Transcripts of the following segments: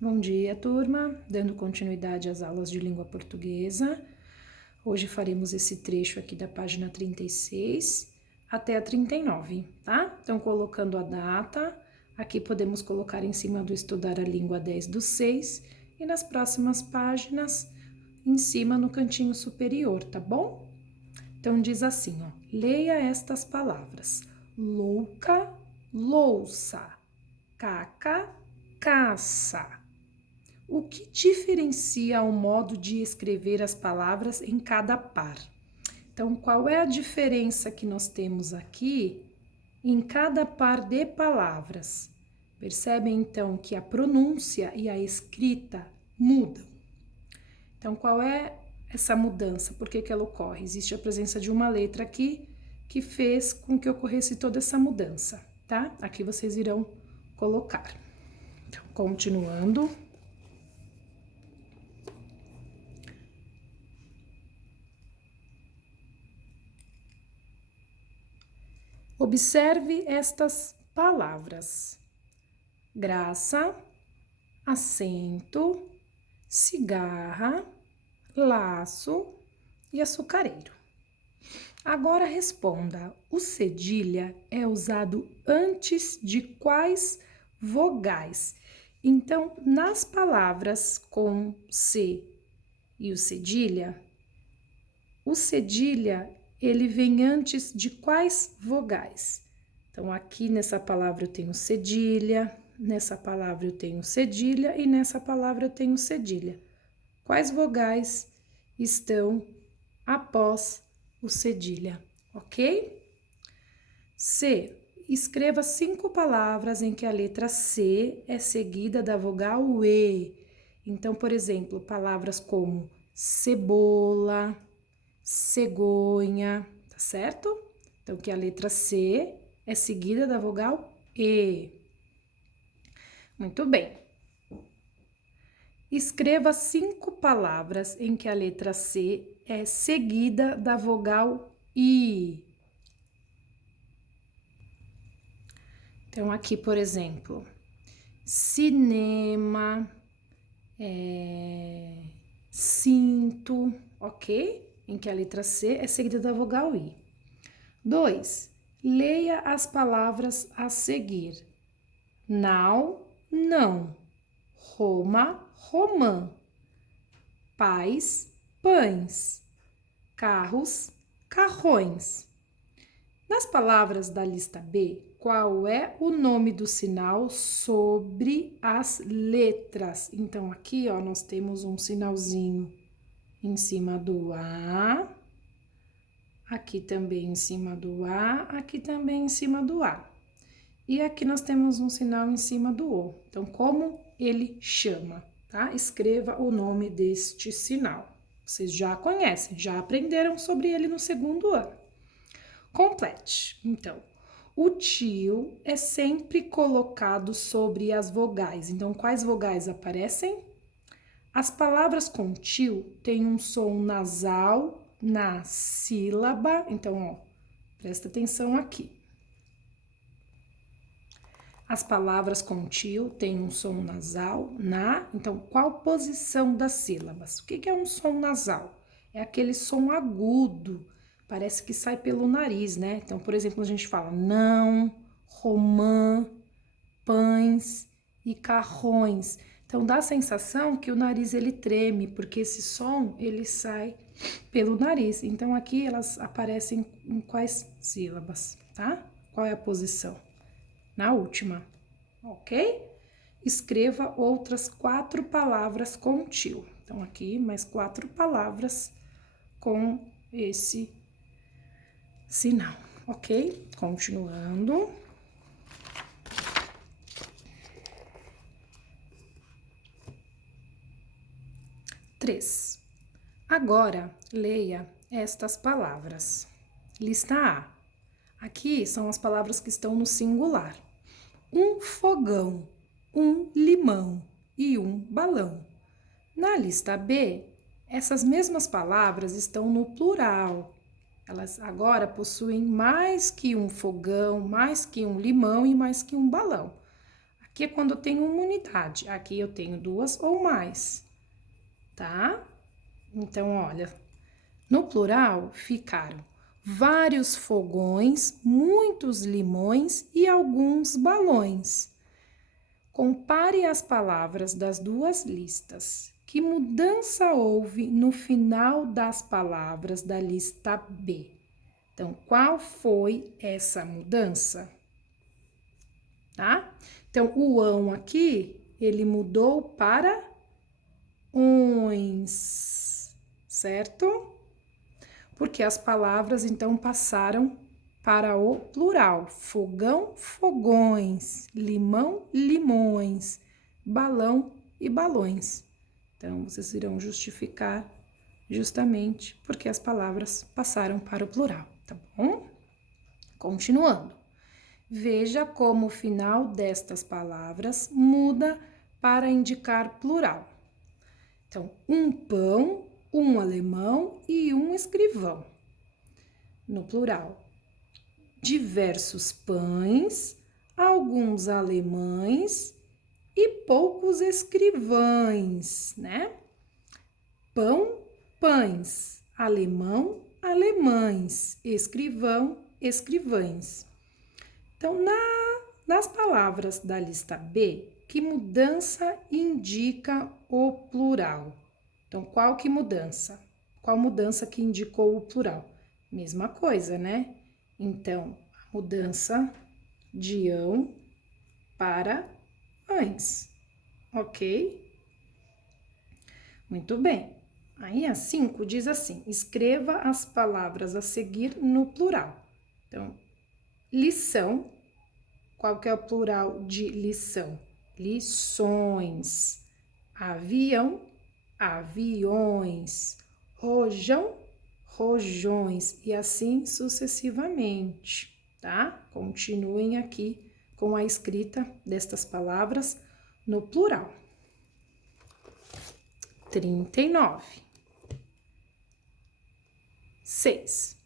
Bom dia, turma. Dando continuidade às aulas de língua portuguesa. Hoje faremos esse trecho aqui da página 36 até a 39, tá? Então, colocando a data, aqui podemos colocar em cima do estudar a língua 10/6 e nas próximas páginas, em cima no cantinho superior, tá bom? Então, diz assim, ó, leia estas palavras: louca, louça, caca, caça. O que diferencia o modo de escrever as palavras em cada par? Então, qual é a diferença que nós temos aqui em cada par de palavras? Percebem, então, que a pronúncia e a escrita mudam. Então, qual é essa mudança? Por que ela ocorre? Existe a presença de uma letra aqui que fez com que ocorresse toda essa mudança, tá? Aqui vocês irão colocar. Então, continuando. Observe estas palavras: graça, assento, cigarra, laço e açucareiro. Agora responda: o cedilha é usado antes de quais vogais? Então, nas palavras com C e o cedilha ele vem antes de quais vogais? Então, aqui nessa palavra eu tenho cedilha, nessa palavra eu tenho cedilha e nessa palavra eu tenho cedilha. Quais vogais estão após o cedilha, ok? C. Escreva 5 palavras em que a letra C é seguida da vogal E. Então, por exemplo, palavras como cebola, cegonha, tá certo? Então, que a letra C é seguida da vogal E. Muito bem. Escreva 5 palavras em que a letra C é seguida da vogal I. Então, aqui, por exemplo, cinema, cinto, ok? Em que a letra C é seguida da vogal I. 2. Leia as palavras a seguir: nau, não, Roma, romã, pais, pães, carros, carrões. Nas palavras da lista B, qual é o nome do sinal sobre as letras? Então, aqui, ó, nós temos um sinalzinho em cima do A, aqui também em cima do A, aqui também em cima do A. E aqui nós temos um sinal em cima do O. Então, como ele chama, tá? Escreva o nome deste sinal. Vocês já conhecem, já aprenderam sobre ele no segundo ano. Complete. Então, o tio é sempre colocado sobre as vogais. Então, quais vogais aparecem? As palavras com tio têm um som nasal na sílaba. Então, ó, presta atenção aqui. As palavras com tio têm um som nasal na... Então, qual posição das sílabas? O que é um som nasal? É aquele som agudo, parece que sai pelo nariz, né? Então, por exemplo, a gente fala não, romã, pães e carrões. Então, dá a sensação que o nariz ele treme, porque esse som ele sai pelo nariz. Então, aqui elas aparecem em quais sílabas, tá? Qual é a posição? Na última, ok? Escreva outras 4 palavras com tio. Então, aqui, mais 4 palavras com esse sinal, ok? Continuando. Três. Agora, leia estas palavras. Lista A. Aqui são as palavras que estão no singular. Um fogão, um limão e um balão. Na lista B, essas mesmas palavras estão no plural. Elas agora possuem mais que um fogão, mais que um limão e mais que um balão. que é quando eu tenho uma unidade. Aqui eu tenho duas ou mais, tá? Então, olha, no plural ficaram vários fogões, muitos limões e alguns balões. Compare as palavras das duas listas. Que mudança houve no final das palavras da lista B? Então, qual foi essa mudança? Tá? Então, o ão aqui, ele mudou para uns, certo? Porque as palavras, então, passaram para o plural. Fogão, fogões. Limão, limões. Balão e balões. Então, vocês irão justificar justamente porque as palavras passaram para o plural, tá bom? Continuando. Veja como o final destas palavras muda para indicar plural. Então, um pão, um alemão e um escrivão. No plural, diversos pães, alguns alemães e poucos escrivães, né? Pão, pães, alemão, alemães, escrivão, escrivães. Então, nas palavras da lista B, que mudança indica o plural? Então, qual que mudança? Qual mudança que indicou o plural? Mesma coisa, né? Então, a mudança de ão para ães, ok? Muito bem. Aí a 5 diz assim: escreva as palavras a seguir no plural. Então, lição, qual que é o plural de lição? Lições. Avião, aviões. Rojão, rojões. E assim sucessivamente, tá? Continuem aqui com a escrita destas palavras no plural. 39. 6.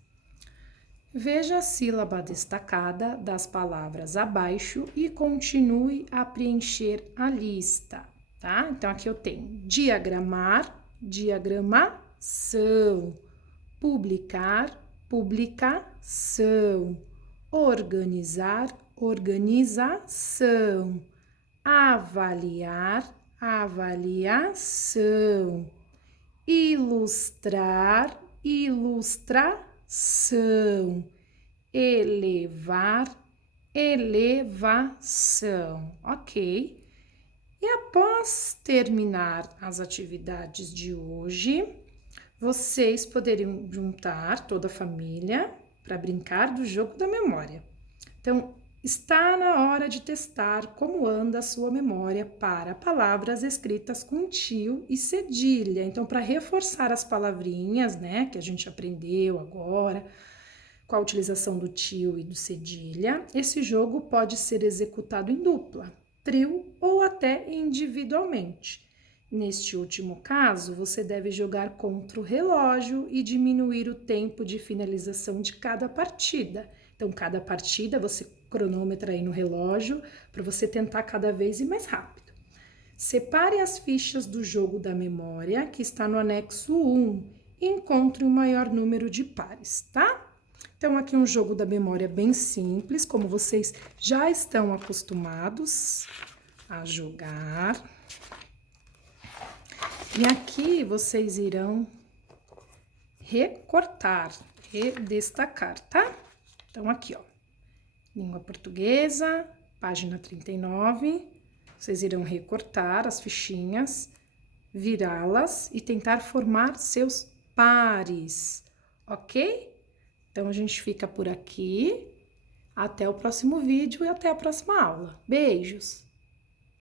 Veja a sílaba destacada das palavras abaixo e continue a preencher a lista, tá? Então, aqui eu tenho diagramar, diagramação, publicar, publicação, organizar, organização, avaliar, avaliação, ilustrar, ilustração, elevar, elevação, ok? E após terminar as atividades de hoje, vocês poderiam juntar toda a família para brincar do jogo da memória. Então, está na hora de testar como anda a sua memória para palavras escritas com tio e cedilha. Então, para reforçar as palavrinhas, né, que a gente aprendeu agora, com a utilização do tio e do cedilha, esse jogo pode ser executado em dupla, trio ou até individualmente. Neste último caso, você deve jogar contra o relógio e diminuir o tempo de finalização de cada partida. Então, cada partida você cronômetra aí no relógio para você tentar cada vez ir mais rápido. Separe as fichas do jogo da memória, que está no anexo 1, e encontre o maior número de pares, tá? Então, aqui um jogo da memória bem simples, como vocês já estão acostumados a jogar. E aqui vocês irão recortar, redestacar, tá? Então, aqui, ó, língua portuguesa, página 39, vocês irão recortar as fichinhas, virá-las e tentar formar seus pares, ok? Então, a gente fica por aqui, até o próximo vídeo e até a próxima aula. Beijos!